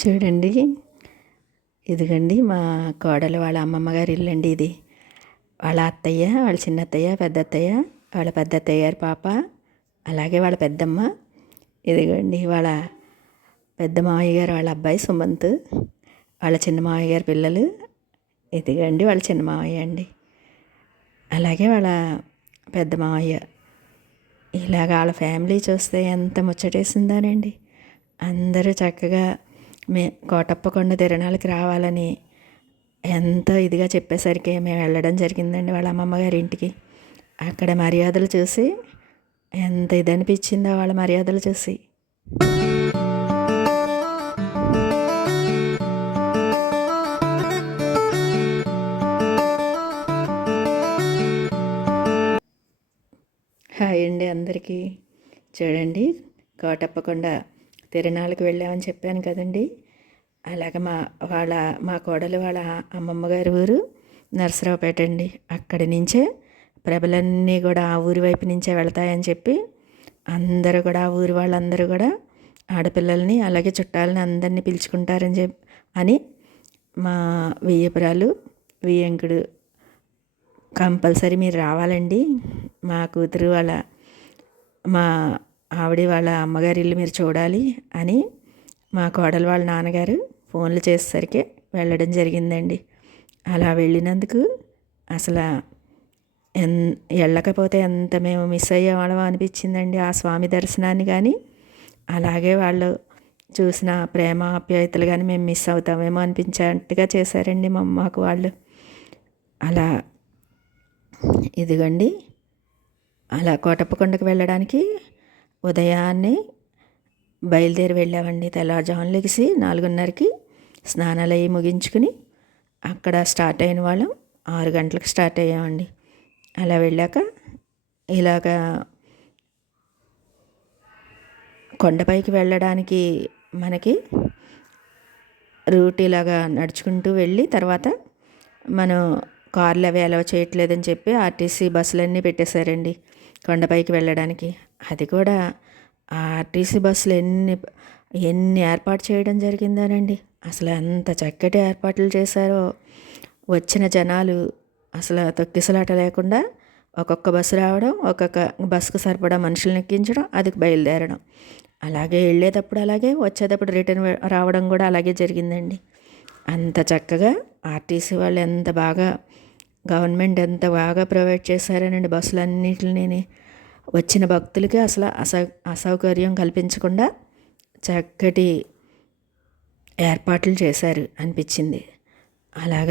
చూడండి. ఇదిగండి మా కోడలు వాళ్ళ అమ్మమ్మ గారి ఇల్లు అండి ఇది. వాళ్ళ అత్తయ్య వాళ్ళ చిన్న అత్తయ్య పెద్ద అత్తయ్య వాళ్ళ పెద్ద అత్తయ్య గారి పాప అలాగే వాళ్ళ పెద్దమ్మ. ఇదిగండి వాళ్ళ పెద్ద మావయ్య గారు వాళ్ళ అబ్బాయి సుమంత్ వాళ్ళ చిన్న మావయ్య గారి పిల్లలు. ఇదిగండి వాళ్ళ చిన్న మావయ్య అండి. అలాగే వాళ్ళ పెద్ద మావయ్య. ఇలాగ వాళ్ళ ఫ్యామిలీ చూస్తే ఎంత ముచ్చటేసిందానండి అందరూ చక్కగా మే కోటప్పకొండ తిరణాలకి రావాలని ఎంతో ఇదిగా చెప్పేసరికి మేము వెళ్ళడం జరిగిందండి వాళ్ళ అమ్మమ్మ గారి ఇంటికి. అక్కడ మర్యాదలు చూసి ఎంత ఇది అనిపించిందో వాళ్ళ మర్యాదలు చూసి. హాయ్ అండి అందరికీ. చూడండి కోటప్పకొండ తిరణాలకు వెళ్ళామని చెప్పాను కదండి. అలాగ మా వాళ్ళ మా కోడలు వాళ్ళ అమ్మమ్మ గారి ఊరు నరసరావుపేట అండి. అక్కడి నుంచే ప్రభలన్నీ కూడా ఆ ఊరి వైపు నుంచే వెళ్తాయని చెప్పి అందరూ కూడా ఆ ఊరి వాళ్ళందరూ కూడా ఆడపిల్లల్ని అలాగే చుట్టాలని అందరినీ పిలుచుకుంటారని చెప్పి అని మా వెయ్యపురాలు వియ్యంకుడు కంపల్సరీ మీరు రావాలండి. మా కూతురు వాళ్ళ మా ఆవిడ వాళ్ళ అమ్మగారి ఇల్లు మీరు చూడాలి అని మా కోడలు వాళ్ళ నాన్నగారు ఫోన్లు చేసేసరికి వెళ్ళడం జరిగిందండి. అలా వెళ్ళినందుకు అసలు ఎన్ వెళ్ళకపోతే ఎంత మేము మిస్ అయ్యేవాళ్ళం అనిపించిందండి ఆ స్వామి దర్శనాన్ని కానీ. అలాగే వాళ్ళు చూసిన ప్రేమ ఆప్యాయతలు కానీ మేము మిస్ అవుతామేమో అనిపించేట్టుగా చేశారండి మా మాకు వాళ్ళు. అలా ఇదిగండి. అలా కోటప్పకొండకు వెళ్ళడానికి ఉదయాన్నే బయలుదేరి వెళ్ళామండి తెల్లవారుజామున లెగిసి నాలుగున్నరకి స్నానాలు అయ్యి ముగించుకుని అక్కడ స్టార్ట్ అయిన వాళ్ళం. ఆరు గంటలకు స్టార్ట్ అయ్యామండి. అలా వెళ్ళాక ఇలాగా కొండపైకి వెళ్ళడానికి మనకి రూట్ ఇలాగా నడుచుకుంటూ వెళ్ళి తర్వాత మనం కార్లు అవి అలవ చేయట్లేదని చెప్పి ఆర్టీసీ బస్సులన్నీ పెట్టేశారండి కొండపైకి వెళ్ళడానికి. అది కూడా ఆ ఆర్టీసీ బస్సులు ఎన్ని ఎన్ని ఏర్పాటు చేయడం జరిగిందోనండి. అసలు ఎంత చక్కటి ఏర్పాట్లు చేశారో. వచ్చిన జనాలు అసలు తొక్కిసలాట లేకుండా ఒక్కొక్క బస్సు రావడం ఒక్కొక్క బస్సుకు సరిపడా మనుషులను ఎక్కించడం అది బయలుదేరడం. అలాగే వెళ్ళేటప్పుడు అలాగే వచ్చేటప్పుడు రిటర్న్ రావడం కూడా అలాగే జరిగిందండి. అంత చక్కగా ఆర్టీసీ వాళ్ళు ఎంత బాగా గవర్నమెంట్ ఎంత బాగా ప్రొవైడ్ చేశారనండి బస్సులన్నిటిని. వచ్చిన భక్తులకి అసలు అసౌ అసౌకర్యం కల్పించకుండా చక్కటి ఏర్పాట్లు చేశారు అనిపించింది. అలాగ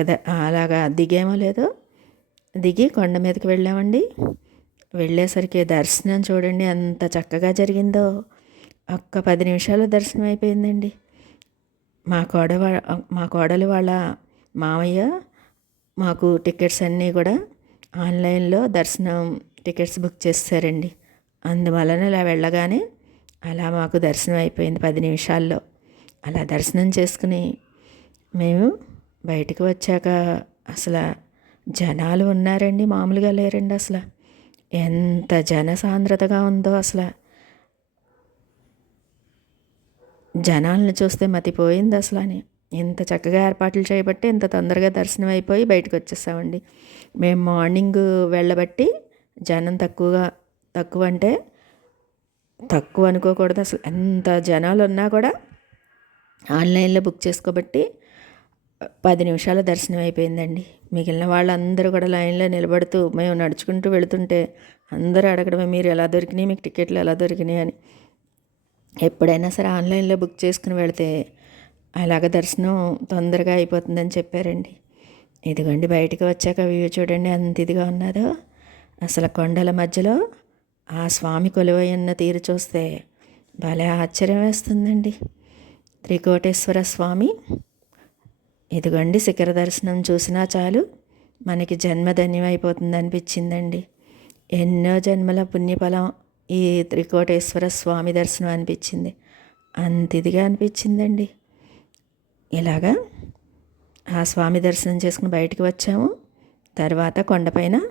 అలాగా దిగేమో లేదో దిగి కొండ మీదకి వెళ్ళామండి. వెళ్ళేసరికి దర్శనం చూడండి ఎంత చక్కగా జరిగిందో. ఒక్క పది నిమిషాలు దర్శనం అయిపోయిందండి. మా కోడ మా కోడలు వాళ్ళ మామయ్య మాకు టికెట్స్ అన్నీ కూడా ఆన్లైన్లో దర్శనం టికెట్స్ బుక్ చేస్తారండి. అందువలన ఇలా వెళ్ళగానే అలా మాకు దర్శనం అయిపోయింది పది నిమిషాల్లో. అలా దర్శనం చేసుకుని మేము బయటకు వచ్చాక అసలు జనాలు ఉన్నారండి మామూలుగా లేరండి అసలు. ఎంత జనసాంద్రతగా ఉందో అసలు. జనాలను చూస్తే మతిపోయింది అసలు అని. ఇంత చక్కగా ఏర్పాట్లు చేయబట్టి ఇంత తొందరగా దర్శనం అయిపోయి బయటకు వచ్చేసామండి. మేము మార్నింగ్ వెళ్ళబట్టి జనం తక్కువగా తక్కువ అంటే తక్కువ అనుకోకూడదు. అసలు ఎంత జనాలు ఉన్నా కూడా ఆన్లైన్లో బుక్ చేసుకోబట్టి పది నిమిషాల దర్శనం అయిపోయిందండి. మిగిలిన వాళ్ళందరూ కూడా లైన్లో నిలబడుతూ మేము నడుచుకుంటూ వెళుతుంటే అందరూ అడగడమే మీరు ఎలా దొరికినాయి? మీకు టికెట్లు ఎలా దొరికినాయి? అని. ఎప్పుడైనా సరే ఆన్లైన్లో బుక్ చేసుకుని వెళితే అలాగ దర్శనం తొందరగా అయిపోతుందని చెప్పారండి. ఇదిగోండి బయటకు వచ్చాక వ్యూ చూడండి అంత ఇదిగా ఉన్నదో. అసలు కొండల మధ్యలో ఆ స్వామి కొలువయ్యన్న తీరు చూస్తే భలే ఆశ్చర్యం వేస్తుందండి. త్రికోటేశ్వర స్వామి ఇదిగోండి శిఖర దర్శనం చూసినా చాలు మనకి జన్మధన్యమైపోతుంది అనిపించిందండి ఎన్నో జన్మల పుణ్యఫలం ఈ త్రికోటేశ్వర స్వామి దర్శనం అనిపించింది. అంత ఇదిగా అనిపించిందండి. ఇలాగా ఆ స్వామి దర్శనం చేసుకుని బయటికి వచ్చాము. తర్వాత కొండపైన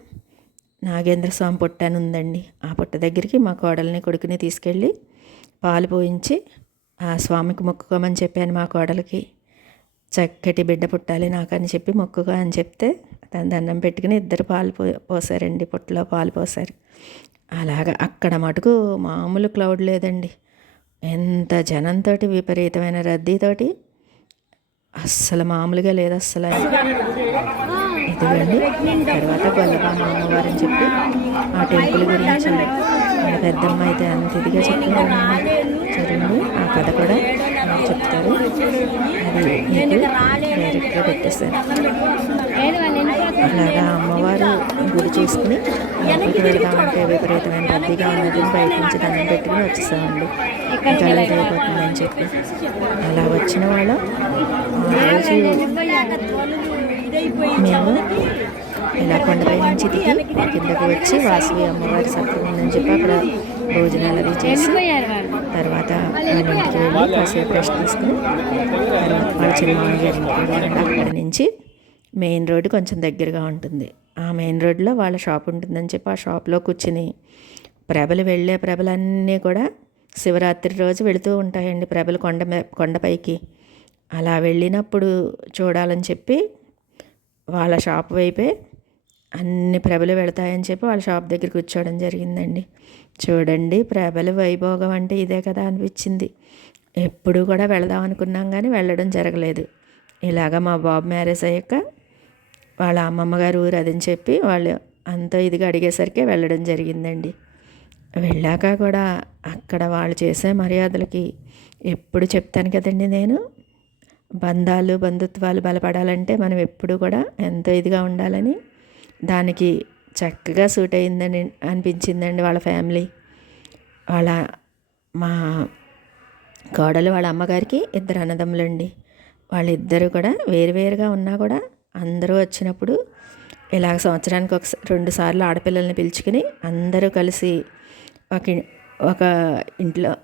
నాగేంద్ర స్వామి పుట్ట అని ఉందండి. ఆ పుట్ట దగ్గరికి మా కోడల్ని కొడుకుని తీసుకెళ్ళి పాలు పోయించి ఆ స్వామికి మొక్కుకోమని చెప్పాను మా కోడలికి. చక్కటి బిడ్డ పుట్టాలి నాకని చెప్పి మొక్కుగా అని చెప్తే తన దండం పెట్టుకుని ఇద్దరు పాలు పో పోసారండి. పుట్టలో పాలు పోసారు. అలాగా అక్కడ మటుకు మామూలు క్లౌడ్ లేదండి. ఎంత జనంతో విపరీతమైన రద్దీతోటి అస్సలు మామూలుగా లేదు అస్సలు. వెళ్ళి తర్వాత గొల్లబామ్మ అమ్మవారు అని చెప్పి ఆ టెంపుల్ గురించి మన పెద్దమ్మ అయితే అంత ఇదిగా చెప్తున్నారండి చూడండి ఆ కథ కూడా నాకు చెప్తారు. అది మీకు డైరెక్ట్గా పెట్టేశాను అలాగా అమ్మవారు గుడి చూసుకుని లోపలికి వెళ్దామంటే విపరీతమైన రద్దీగా ఉన్నది. బయట నుంచి దండం పెట్టుకుని వచ్చేసామండి. ఇంకా లేట్ అయిపోతుందని చెప్పి. అలా వచ్చిన వాళ్ళం. ఆ రోజు ఇలా కొండపై నుంచి దిగి కిందకు వచ్చి వాసవి అమ్మవారి సత్రం ఉందని చెప్పి అక్కడ భోజనాలు అవి చేసి తర్వాత వాళ్ళ ఇంటికి వెళ్ళి కాసేపు రెస్ట్ తీసుకుని తర్వాత వాళ్ళ చిన్నమామ గారి ఇంటికి వెళ్ళారండి అక్కడి నుంచి మెయిన్ రోడ్డు కొంచెం దగ్గరగా ఉంటుంది. ఆ మెయిన్ రోడ్లో వాళ్ళ షాప్ ఉంటుందని చెప్పి ఆ షాప్లో కూర్చుని ప్రభలు వెళ్ళే ప్రభలన్నీ కూడా శివరాత్రి రోజు వెళుతూ ఉంటాయండి. ప్రభలు కొండ కొండపైకి. అలా వెళ్ళినప్పుడు చూడాలని చెప్పి వాళ్ళ షాప్ వైపే అన్ని ప్రభలు వెళతాయని చెప్పి వాళ్ళ షాప్ దగ్గర కూర్చోవడం జరిగిందండి. చూడండి ప్రభల వైభోగం అంటే ఇదే కదా అనిపించింది. ఎప్పుడు కూడా వెళదాం అనుకున్నాం కానీ వెళ్ళడం జరగలేదు. ఇలాగ మా బాబు మ్యారేజ్ అయ్యాక వాళ్ళ అమ్మమ్మ గారు ఊరు అదని చెప్పి వాళ్ళు అంత ఇదిగా అడిగేసరికి వెళ్ళడం జరిగిందండి. వెళ్ళాక కూడా అక్కడ వాళ్ళు చేసే మర్యాదలకి ఎప్పుడు చెప్తాను కదండి నేను. బంధాలు బంధుత్వాలు బలపడాలంటే మనం ఎప్పుడు కూడా ఎంతో ఇదిగా ఉండాలని దానికి చక్కగా సూట్ అయిందని అనిపించిందండి వాళ్ళ ఫ్యామిలీ వాళ్ళ మా కోడలు వాళ్ళ అమ్మగారికి ఇద్దరు అన్నదమ్ములండి. వాళ్ళిద్దరూ కూడా వేరువేరుగా ఉన్నా కూడా అందరూ వచ్చినప్పుడు ఇలాగ సంవత్సరానికి ఒక రెండు సార్లు ఆడపిల్లల్ని పిలుచుకుని అందరూ కలిసి ఒక ఒక ఇంట్లో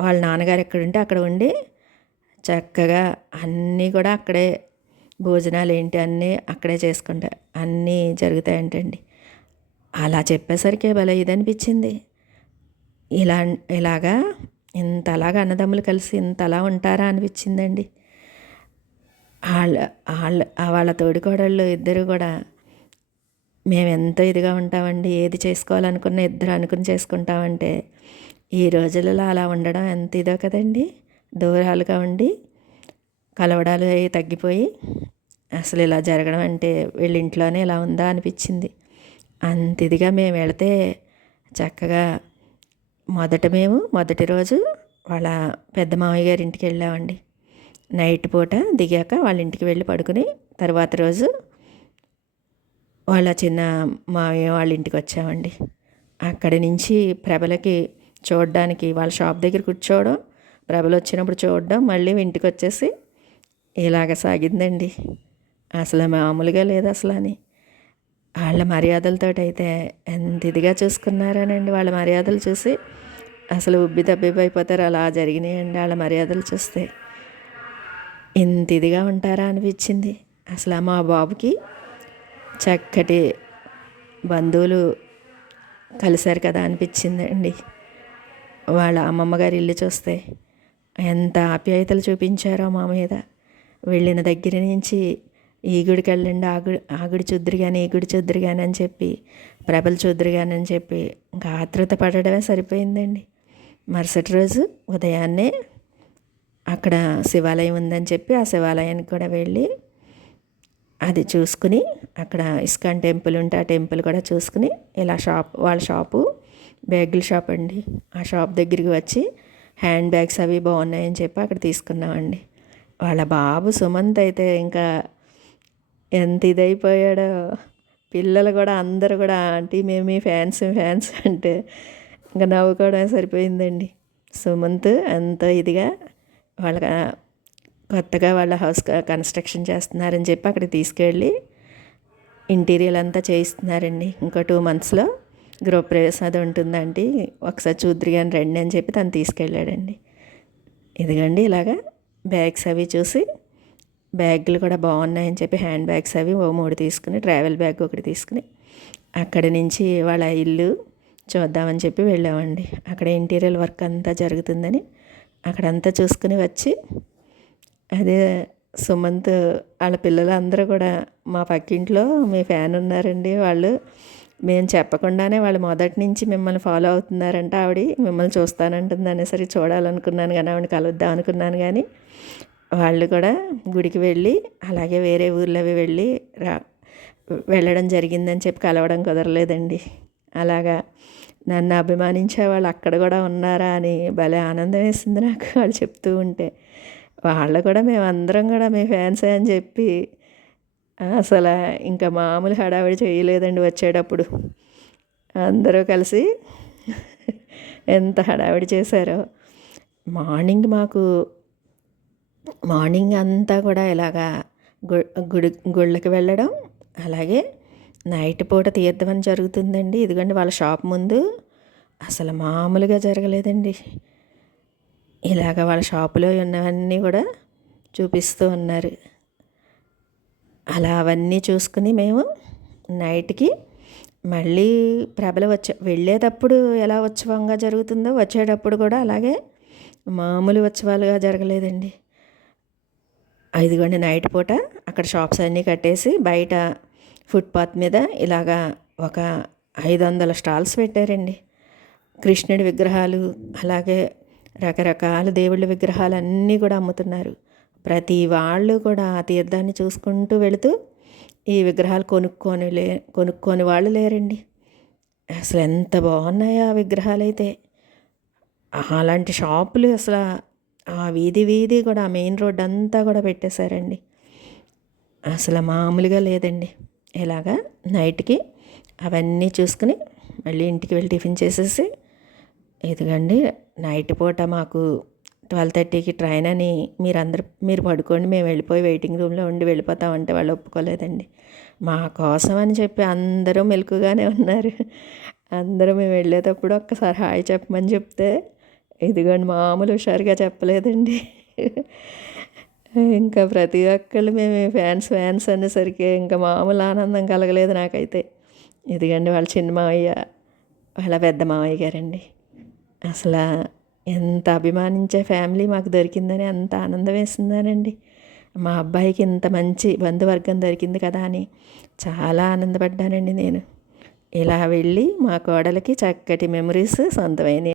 వాళ్ళ నాన్నగారు ఎక్కడుంటే అక్కడ ఉండి చక్కగా అన్నీ కూడా అక్కడే భోజనాలు ఏంటి అన్నీ అక్కడే చేసుకుంటా. అన్నీ జరుగుతాయంటండి. అలా చెప్పేసరికి భలే ఇది అనిపించింది ఇలా ఇలాగా ఇంతలాగా అన్నదమ్ములు కలిసి ఇంతలా ఉంటారా అనిపించిందండి. వాళ్ళ వాళ్ళ వాళ్ళ తోడికోడళ్ళు ఇద్దరు కూడా మేము ఎంత ఇదిగా ఉంటామండి ఏది చేసుకోవాలనుకున్న ఇద్దరు అనుకుని చేసుకుంటామంటే ఈ రోజులలో అలా ఉండడం ఎంత ఇదో కదండి. దూరాలుగా ఉండి కలవడాలు అవి తగ్గిపోయి అసలు ఇలా జరగడం అంటే వీళ్ళ ఇంట్లోనే ఇలా ఉందా అనిపించింది. అంత ఇదిగా మేము వెళితే చక్కగా మొదట మేము మొదటి రోజు వాళ్ళ పెద్ద మామయ్య గారి ఇంటికి వెళ్ళామండి. నైట్ పూట దిగాక వాళ్ళ ఇంటికి వెళ్ళి పడుకుని తర్వాత రోజు వాళ్ళ చిన్న మామయ్య వాళ్ళ ఇంటికి వచ్చామండి. అక్కడి నుంచి ప్రభలకి చూడడానికి వాళ్ళ షాప్ దగ్గర కూర్చోవడం ప్రభలు వచ్చినప్పుడు చూడడం మళ్ళీ ఇంటికి వచ్చేసి ఇలాగ సాగిందండి. అసలు మామూలుగా లేదు అసలు అని. వాళ్ళ మర్యాదలతో అయితే ఎంత ఇదిగా చూసుకున్నారనండి. వాళ్ళ మర్యాదలు చూసి అసలు ఉబ్బి తబ్బిబ్బైపోతారు అలా జరిగినాయండి వాళ్ళ మర్యాదలు చూస్తే. ఇంత ఇదిగా ఉంటారా అనిపించింది. అసలు మా బాబుకి చక్కటి బంధువులు కలిశారు కదా అనిపించిందండి. వాళ్ళ అమ్మమ్మ గారి ఇల్లు చూస్తే. ఎంత ఆప్యాయతలు చూపించారో మా మీద. వెళ్ళిన దగ్గర నుంచి ఈ గుడికి వెళ్ళండి ఆ గుడి ఆ గుడి చూద్దరు కానీ ఈ గుడి చూద్దరు కానీ అని చెప్పి ప్రభలు చూద్దరు కానీ అని చెప్పి ఇంకా ఆతృత పడడమే సరిపోయిందండి. మరుసటి రోజు ఉదయాన్నే అక్కడ శివాలయం ఉందని చెప్పి ఆ శివాలయానికి కూడా వెళ్ళి అది చూసుకుని అక్కడ ఇస్కాన్ టెంపుల్ ఉంటే ఆ టెంపుల్ కూడా చూసుకుని ఇలా షాప్ వాళ్ళ షాపు బ్యాగుల షాప్ అండి. ఆ షాప్ దగ్గరికి వచ్చి హ్యాండ్ బ్యాగ్స్ అవి బాగున్నాయని చెప్పి అక్కడ తీసుకున్నామండి. వాళ్ళ బాబు సుమంత్ అయితే ఇంకా ఎంత ఇదైపోయాడో. పిల్లలు కూడా అందరూ కూడా ఆంటీ మేము ఫ్యాన్స్ ఫ్యాన్స్ అంటే ఇంకా నవ్వుకోవడం సరిపోయిందండి. సుమంత్ ఎంతో ఇదిగా వాళ్ళ కొత్తగా వాళ్ళ హౌస్ కన్స్ట్రక్షన్ చేస్తున్నారని చెప్పి అక్కడికి తీసుకెళ్ళి ఇంటీరియర్ అంతా చేయిస్తున్నారండి. ఇంకో టూ మంత్స్లో గృహప్రవేశం అది ఉంటుందండి. ఒకసారి చూద్దరు కానీ రండి అని చెప్పి తను తీసుకెళ్ళాడండి. ఇదిగండి ఇలాగా బ్యాగ్స్ అవి చూసి బ్యాగులు కూడా బాగున్నాయని చెప్పి హ్యాండ్ బ్యాగ్స్ అవి ఓ మూడు తీసుకుని ట్రావెల్ బ్యాగ్ ఒకటి తీసుకుని అక్కడి నుంచి వాళ్ళ ఇల్లు చూద్దామని చెప్పి వెళ్ళామండి. అక్కడ ఇంటీరియర్ వర్క్ అంతా జరుగుతుందని అక్కడంతా చూసుకుని వచ్చి అదే సుమంత్ వాళ్ళ పిల్లలు అందరూ కూడా మా పక్కింట్లో మీ ఫ్యాన్ ఉన్నారండి వాళ్ళు. మేము చెప్పకుండానే వాళ్ళు మొదటి నుంచి మిమ్మల్ని ఫాలో అవుతున్నారంట ఆవిడ. మిమ్మల్ని చూస్తానంటుంది అనేసరికి చూడాలనుకున్నాను కానీ ఆవిడ కలుద్దాం అనుకున్నాను కానీ వాళ్ళు కూడా గుడికి వెళ్ళి అలాగే వేరే ఊర్లవి వెళ్ళి రా వెళ్ళడం జరిగిందని చెప్పి కలవడం కుదరలేదండి. అలాగా నన్ను అభిమానించే వాళ్ళు అక్కడ కూడా ఉన్నారా అని భలే ఆనందం వేసింది నాకు వాళ్ళు చెప్తూ ఉంటే. వాళ్ళు కూడా మేము అందరం కూడా మీ ఫ్యాన్సే అని చెప్పి అసలు ఇంకా మామూలు హడావిడి చేయలేదండి వచ్చేటప్పుడు. అందరూ కలిసి ఎంత హడావిడి చేశారో. మార్నింగ్ మాకు మార్నింగ్ అంతా కూడా ఇలాగా గుడి గుళ్ళకి వెళ్ళడం అలాగే నైట్ పూట తీర్థం జరుగుతుందండి. ఇదిగోండి వాళ్ళ షాప్ ముందు. అసలు మామూలుగా జరగలేదండి. ఇలాగ వాళ్ళ షాపులో ఉన్నవన్నీ కూడా చూపిస్తూ ఉన్నారు. అలా అవన్నీ చూసుకుని మేము నైట్కి మళ్ళీ ప్రభల వచ్చే వెళ్ళేటప్పుడు ఎలా ఉత్సవంగా జరుగుతుందో వచ్చేటప్పుడు కూడా అలాగే మామూలు ఉత్సవాలుగా జరగలేదండి. ఐదుగండి నైట్ పూట అక్కడ షాప్స్ అన్నీ కట్టేసి బయట ఫుట్పాత్ మీద ఇలాగా ఒక ఐదు వందల స్టాల్స్ పెట్టారండి. కృష్ణుడి విగ్రహాలు అలాగే రకరకాల దేవుళ్ళ విగ్రహాలు అన్నీ కూడా అమ్ముతున్నారు. ప్రతి వాళ్ళు కూడా ఆ తీర్థాన్ని చూసుకుంటూ వెళుతూ ఈ విగ్రహాలు కొనుక్కొని లే కొనుక్కొని వాళ్ళు లేరండి. అసలు ఎంత బాగున్నాయో ఆ విగ్రహాలు అయితే అలాంటి షాపులు అసలు ఆ వీధి వీధి కూడా మెయిన్ రోడ్ అంతా కూడా పెట్టేశారండి. అసలు మామూలుగా లేదండి. ఇలాగా నైట్కి అవన్నీ చూసుకుని మళ్ళీ ఇంటికి వెళ్ళి టిఫిన్ చేసేసి ఇదిగండి నైట్ పూట మాకు ట్వెల్వ్ థర్టీకి ట్రైన్ అని మీరందరూ మీరు పడుకోండి మేము వెళ్ళిపోయి వెయిటింగ్ రూమ్లో ఉండి వెళ్ళిపోతామంటే వాళ్ళు ఒప్పుకోలేదండి. మా కోసం అని చెప్పి అందరూ మెలకుగానే ఉన్నారు. అందరూ మేము వెళ్ళేటప్పుడు ఒక్కసారి హాయ్ చెప్పమని చెప్తే ఇదిగోండి మామూలు హుషారుగా చెప్పలేదండి. ఇంకా ప్రతి ఒక్కళ్ళు మేము ఫ్యాన్స్ ఫ్యాన్స్ అనేసరికి ఇంకా మామూలు ఆనందం కలగలేదు నాకైతే. ఇదిగండి వాళ్ళ చిన్న మావయ్య వాళ్ళ పెద్ద మావయ్య గారండి. అసలు ఎంత అభిమానించే ఫ్యామిలీ మాకు దొరికిందని అంత ఆనందం వేసిందానండి. మా అబ్బాయికి ఇంత మంచి బంధువర్గం దొరికింది కదా అని చాలా ఆనందపడ్డానండి నేను. ఇలా వెళ్ళి మా కోడలికి చక్కటి మెమరీస్ సొంతమైనవి